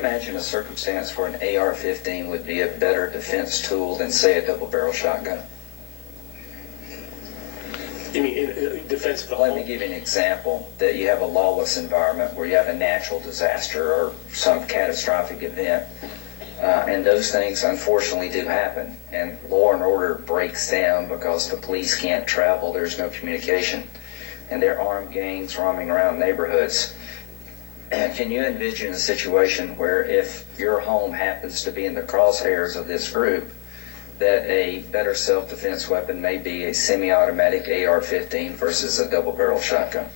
Imagine a circumstance where an AR-15 would be a better defense tool than, say, a double-barrel shotgun. You mean in defense of the Let home? me give you an example that you have a lawless environment where you have a natural disaster or some catastrophic event. And those things unfortunately do happen. And law and order breaks down because the police can't travel, there's no communication. And there are armed gangs roaming around neighborhoods. Can you envision a situation where if your home happens to be in the crosshairs of this group, that a better self-defense weapon may be a semi-automatic AR-15 versus a double-barrel shotgun?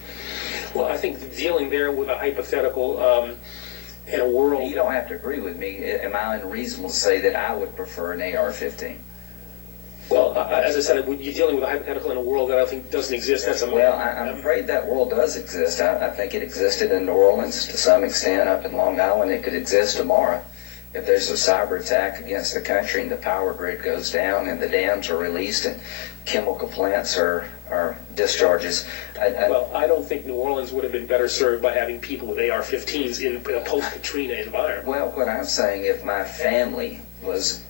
Well, I think dealing there with a hypothetical in a world... You don't have to agree with me. Am I unreasonable to say that I would prefer an AR-15? Well, as I said, you're dealing with a hypothetical in a world that I think doesn't exist. Well, I'm afraid that world does exist. I think it existed in New Orleans to some extent. Up in Long Island, it could exist tomorrow. If there's a cyber attack against the country and the power grid goes down and the dams are released and chemical plants are discharges. Well, I don't think New Orleans would have been better served by having people with AR-15s in a post-Katrina environment. Well, what I'm saying, if my family was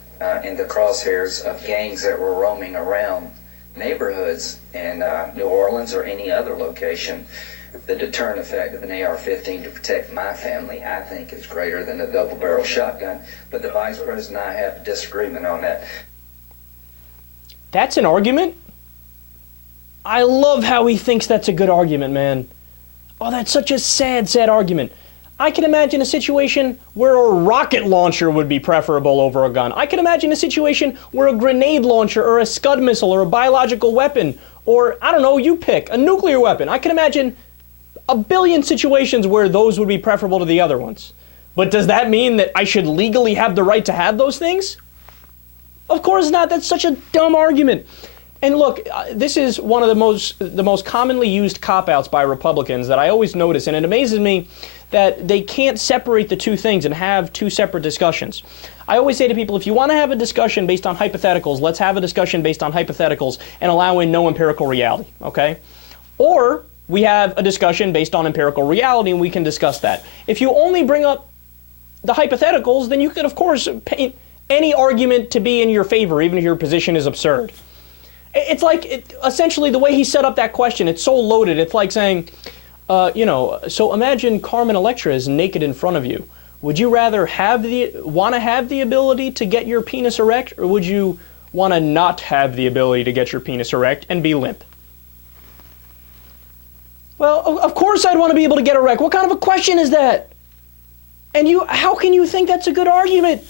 in the crosshairs of gangs that were roaming around neighborhoods in New Orleans or any other location, the deterrent effect of an AR-15 to protect my family, I think, is greater than a double-barrel shotgun. But the Vice President and I have a disagreement on that. That's an argument? I love how he thinks that's a good argument, man. Oh, that's such a sad, sad argument. I can imagine a situation where a rocket launcher would be preferable over a gun. I can imagine a situation where a grenade launcher or a Scud missile or a biological weapon or, I don't know, you pick, a nuclear weapon. I can imagine a billion situations where those would be preferable to the other ones. But does that mean that I should legally have the right to have those things? Of course not. That's such a dumb argument. And look, this is one of the most commonly used cop-outs by Republicans that I always notice, and it amazes me that they can't separate the two things and have two separate discussions. I always say to people, if you want to have a discussion based on hypotheticals, let's have a discussion based on hypotheticals and allow in no empirical reality, okay? Or we have a discussion based on empirical reality and we can discuss that. If you only bring up the hypotheticals, then you can, of course, paint any argument to be in your favor, even if your position is absurd. It's like, essentially, the way he set up that question, it's so loaded. It's like saying, so imagine Carmen Electra is naked in front of you. Would you rather want to have the ability to get your penis erect, or would you want to not have the ability to get your penis erect and be limp? Well, of course I'd want to be able to get erect. What kind of a question is that? And how can you think that's a good argument?